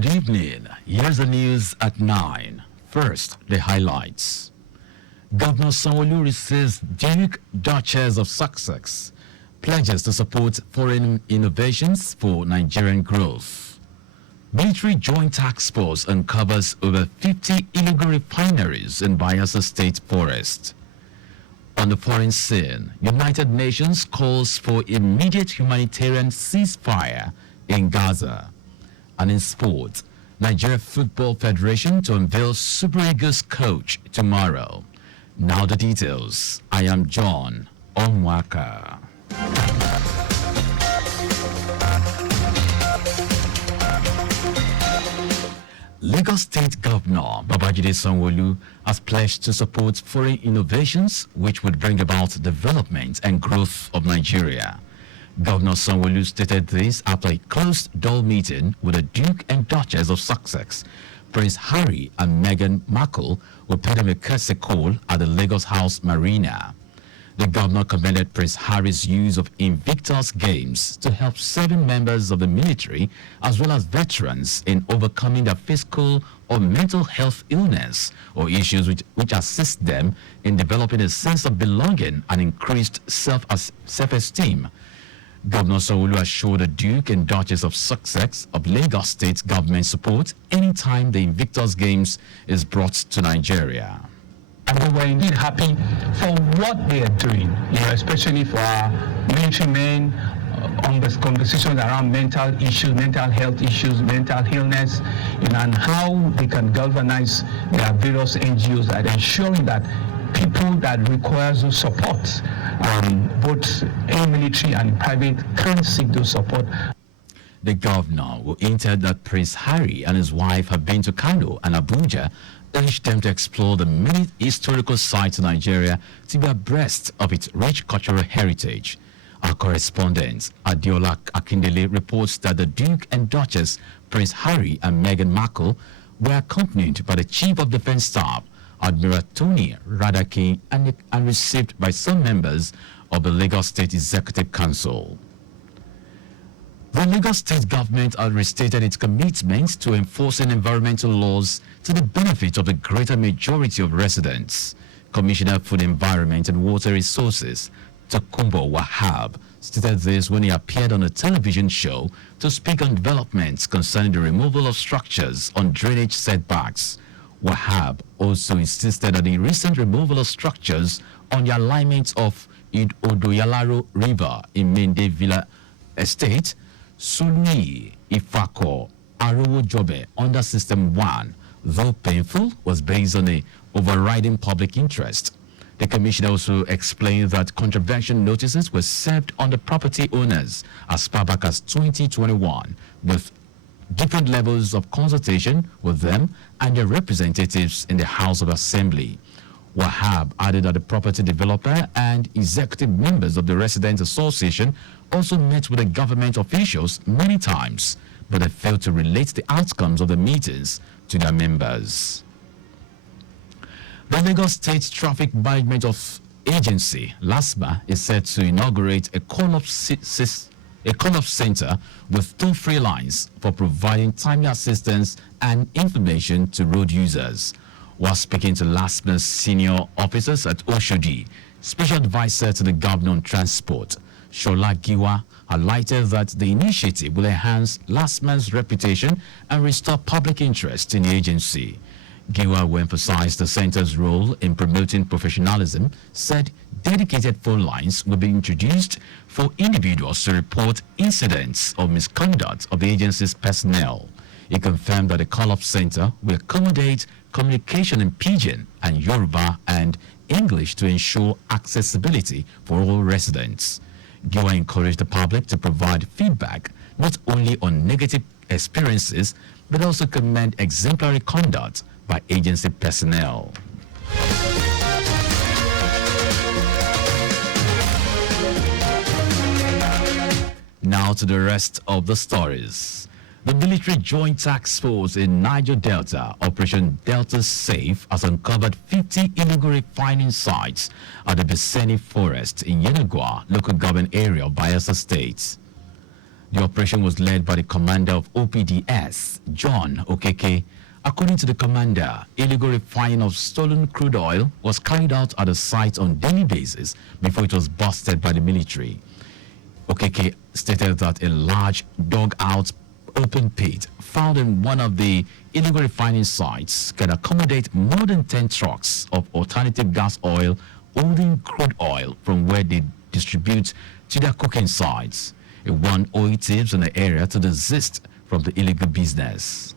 Good evening. Here's the news at 9. First, the highlights. Governor Sanwo-Olu receives Duke Duchess of Sussex, pledges to support foreign innovations for Nigerian growth. Military Joint Task Force uncovers over 50 illegal refineries in Bayelsa State Forest. On the foreign scene, United Nations calls for immediate humanitarian ceasefire in Gaza. And in sport, Nigeria Football Federation to unveil Super Eagles coach tomorrow. Now the details. I am John Omoaka. Lagos State Governor Babajide Sanwo-Olu has pledged to support foreign innovations which would bring about development and growth of Nigeria. Governor Sanwo-Olu stated this after a closed-door meeting with the Duke and Duchess of Sussex. Prince Harry and Meghan Markle will pay them a courtesy call at the Lagos House Marina. The governor commended Prince Harry's use of Invictus Games to help 7 members of the military as well as veterans in overcoming their physical or mental health illness or issues which assist them in developing a sense of belonging and increased self-esteem. Governor Sanwo-Olu assured the Duke and Duchess of Sussex of Lagos State government support anytime the Invictus Games is brought to Nigeria. And we were indeed happy for what they are doing, especially for our military men on the conversations around mental issues, mental health issues, mental illness, and how they can galvanize their various NGOs at ensuring that people that requires those support, both in military and in private, can seek those support. The governor who hinted that Prince Harry and his wife have been to Kano and Abuja urged them to explore the many historical sites in Nigeria to be abreast of its rich cultural heritage. Our correspondent, Adiola Akindele, reports that the Duke and Duchess, Prince Harry and Meghan Markle, were accompanied by the Chief of Defense Staff, Admiral Tony Radake, and received by some members of the Lagos State Executive Council. The Lagos State government has restated its commitment to enforcing environmental laws to the benefit of the greater majority of residents. Commissioner for the Environment and Water Resources, Tokunbo Wahab, stated this when he appeared on a television show to speak on developments concerning the removal of structures on drainage setbacks. Wahab also insisted that the recent removal of structures on the alignment of Odoyalaro River in Mende Villa Estate, Suni, Ifako, Arowo Jobe under System 1, though painful, was based on a overriding public interest. The commissioner also explained that contravention notices were served on the property owners as far back as 2021, with different levels of consultation with them and their representatives in the House of Assembly. Wahab added that the property developer and executive members of the Residents Association also met with the government officials many times, but they failed to relate the outcomes of the meetings to their members. The Lagos State Traffic Management Agency, LASMA, is set to inaugurate a call-up center with toll-free lines for providing timely assistance and information to road users. While speaking to LASMA's senior officers at Oshodi, Special Advisor to the Governor on Transport, Shola Giwa, highlighted that the initiative will enhance LASMA's reputation and restore public interest in the agency. Giwa, who emphasized the center's role in promoting professionalism, said dedicated phone lines will be introduced for individuals to report incidents of misconduct of the agency's personnel. He confirmed that the call-up center will accommodate communication in Pidgin and Yoruba and English to ensure accessibility for all residents. Giwa encouraged the public to provide feedback not only on negative experiences but also commend exemplary conduct by agency personnel. Now to the rest of the stories. The Military Joint Task Force in Niger Delta, Operation Delta Safe, has uncovered 50 illegal refining sites at the Beseni Forest in Yenagua local government area of Bayelsa State. The operation was led by the commander of OPDS, John Okeke. According to the commander, illegal refining of stolen crude oil was carried out at the site on daily basis before it was busted by the military. Okeke stated that a large dug-out open pit found in one of the illegal refining sites can accommodate more than 10 trucks of alternative gas oil holding crude oil from where they distribute to their cooking sites. It warned operatives in the area to desist from the illegal business.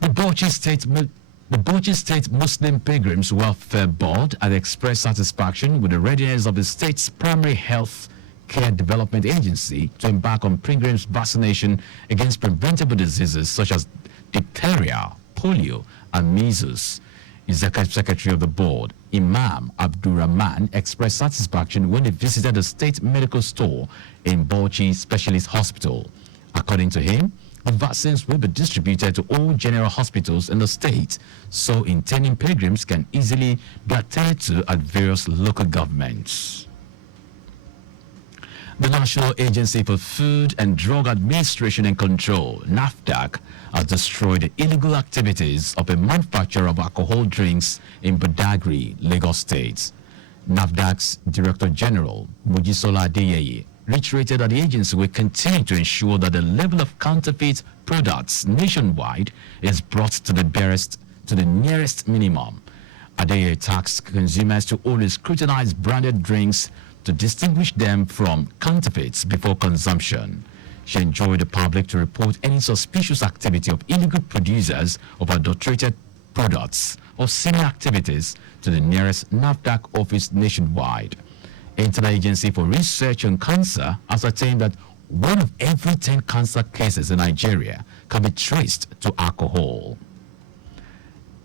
The Bauchi State Muslim Pilgrims Welfare Board had expressed satisfaction with the readiness of the state's primary health care development agency to embark on pilgrims vaccination against preventable diseases such as diphtheria, polio, and measles. Executive Secretary of the board, Imam Abdurrahman, expressed satisfaction when they visited the state medical store in Bauchi Specialist Hospital. According to him, the vaccines will be distributed to all general hospitals in the state, so intending pilgrims can easily be attended to at various local governments. The National Agency for Food and Drug Administration and Control, NAFDAC, has destroyed the illegal activities of a manufacturer of alcohol drinks in Badagry, Lagos State. NAFDAC's Director General, Mojisola Adeyeye, reiterated that the agency will continue to ensure that the level of counterfeit products nationwide is brought to the nearest minimum. Adeyeye tasked consumers to always scrutinize branded drinks to distinguish them from counterfeits before consumption. She enjoined the public to report any suspicious activity of illegal producers of adulterated products or similar activities to the nearest NAFDAC office nationwide. International Agency for Research on Cancer ascertained that 1 of every 10 cancer cases in Nigeria can be traced to alcohol.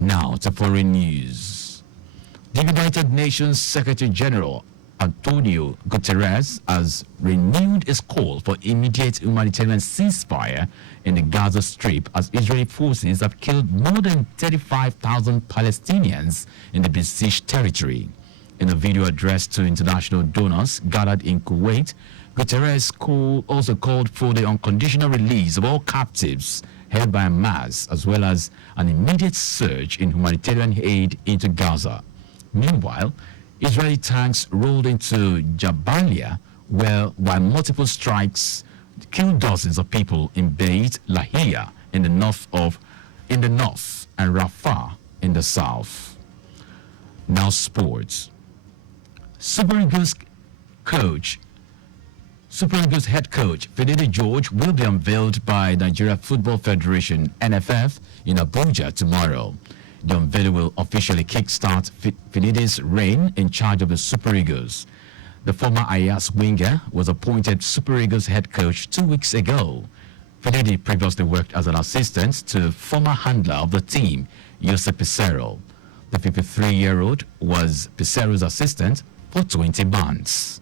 Now to foreign news. The United Nations Secretary General Antonio Guterres has renewed his call for immediate humanitarian ceasefire in the Gaza Strip as Israeli forces have killed more than 35,000 Palestinians in the besieged territory. In a video addressed to international donors gathered in Kuwait, Guterres also called for the unconditional release of all captives held by Hamas, as well as an immediate surge in humanitarian aid into Gaza. Meanwhile, Israeli tanks rolled into Jabalia, while multiple strikes killed dozens of people in Beit Lahia in the north, and Rafah in the south. Now sports. Super Eagles head coach Finidi George will be unveiled by Nigeria Football Federation (NFF) in Abuja tomorrow. The unveiling will officially kickstart Finidi's reign in charge of the Super Eagles. The former Ayas winger was appointed Super Eagles head coach 2 weeks ago. Finidi previously worked as an assistant to former handler of the team, Josep Pissarro. The 53-year-old was Pissarro's assistant for 20 months.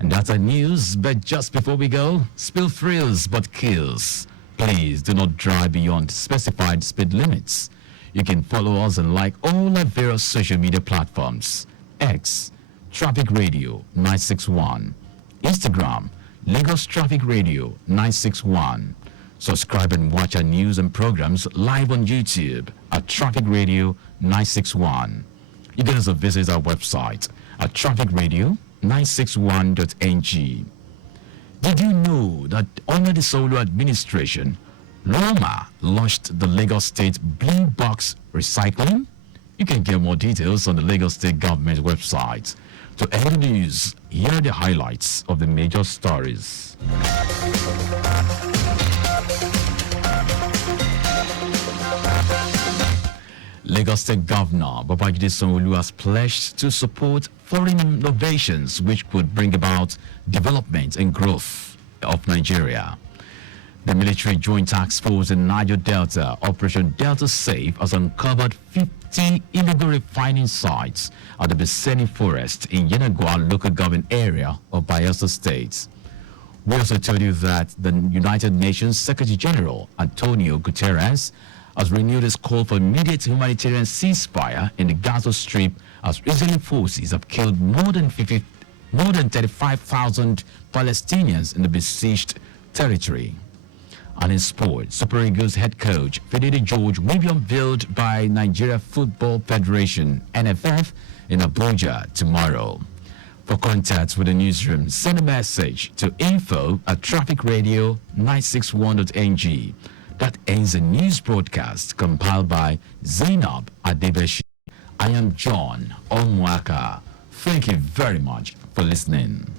And that's our news, but just before we go, spill thrills but kills. Please do not drive beyond specified speed limits. You can follow us and like all our various social media platforms. X, Traffic Radio 961. Instagram, Lagos Traffic Radio 961. Subscribe and watch our news and programs live on YouTube at Traffic Radio 961. You can also visit our website at trafficradio961.ng. Did you know that under the Solo administration, Loma launched the Lagos State Blue Box Recycling? You can get more details on the Lagos State government website. To end the news, here are the highlights of the major stories. Lagos State Governor Babajide Sanwo-Olu has pledged to support foreign innovations which could bring about development and growth of Nigeria. The Military Joint Task Force in Niger Delta, Operation Delta Safe, has uncovered 50 illegal refining sites at the Beseni Forest in Yenagua local government area of Bayelsa State. We also told you that the United Nations Secretary General Antonio Guterres has renewed his call for immediate humanitarian ceasefire in the Gaza Strip as Israeli forces have killed more than 35,000 Palestinians in the besieged territory. And in sports, Super Eagles head coach Finidi George will be unveiled by Nigeria Football Federation (NFF) in Abuja tomorrow. For contact with the newsroom, send a message to info@trafficradio961.ng. That ends the news broadcast compiled by Zainab Adebeshi. I am John Omoaka. Thank you very much for listening.